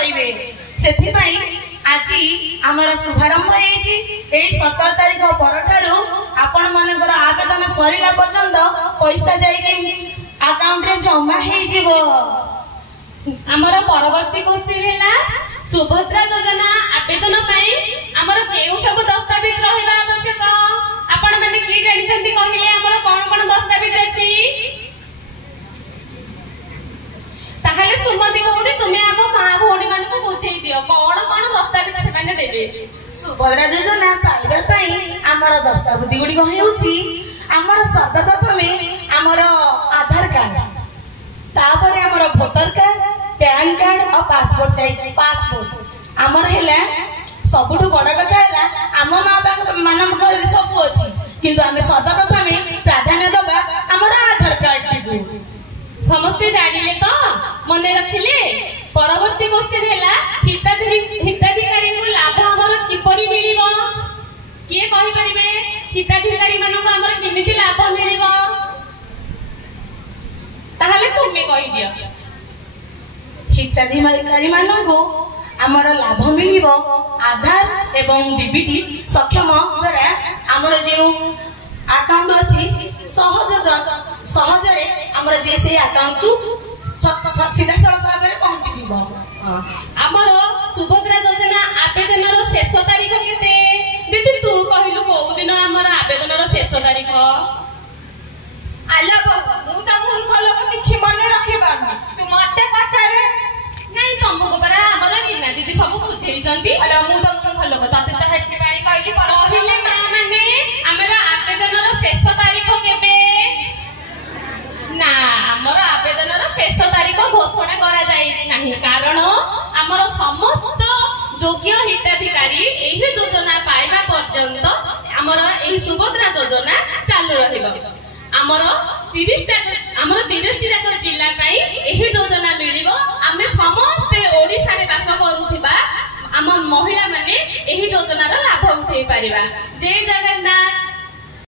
पाइबे सेथिपाई आज आमर शुभारंभ होइछि 17 तारिख परठारु आपण मानकर आवेदन सरिला पर्यंत पैसा जाई अकाउंट रे जमा हे जीवो। आमर परवर्ती क्वेश्चन हैला सुभद्रा योजना आवेदन पई आमर केउ सब दस्तावेज रहबा आवश्यक आपण माने की जानि छथि कहिले आमर कोन कोन दस्तावेज अछि ताहले सुमति भौणी तुम्हें आम मां भौणी मान को बुझे दियो कोन कोन दस्तावेज से माने देबे। सुभद्रा योजना पाइबा पई आमर दस्तावेज गुडी होउछि आमर सर्वप्रथमे आमर आधार कार्ड तापरे आमर वोटर कार्ड पैन कार्ड और पासपोर्ट साइज पासपोर्ट आमर हैला सबुठु बड़ कथा हैला आम मां बाप मानक सब अछि किंतु आमे सर्वप्रथमे प्राधान्य दबा आमर आधार कार्ड को समस्त जानिले तो मन रखिले। परवर्ती क्वेश्चन हैला हिताधिकारी को लाभ हमर किपरि मिलिबो किए कहि परिबे हिताधिकारी मानको हमर किमिति लाभ मिलिबो ताहले तुमे कहि दियो। हिताधिकारी मानको आमर लाभ मिलिबो आधार एवं डीबीटी सक्षम द्वारा आमर जे अकाउंट अछि सहजरे आमर जे से अकाउंट को सीधा सड़क भाव में पहुंची जीवो। आमर सुभद्रा योजना आवेदन रो शेष तारीख केते जेति तू कहिलु को दिन आमर आवेदन रो शेष तारीख आला मु त मूर्ख लोक किछि मने रखिबा तू मते पचारे नहीं तुमको परा आमर रीना दीदी सब बुझेई जंती अला मु त मूर्ख लोक तते त हेति पाई कहली पर पहिले मां माने आमर आवेदन रो शेष तारीख केबे ना आमर आवेदन रो शेष तारीख घोषणा करा जाई नाही कारण आमर समस्त योग्य हिताधिकारी एही योजना पाइबा पर्यंत आमर एही सुभद्रा योजना चालू रहिबो। आमर 30 टा जिल्ला पाई एही योजना मिलिबो। आमे समस्त ओडिसा रे बास करूथिबा आम महिला माने एही योजनार लाभ उठेई परिबा जे जगह ना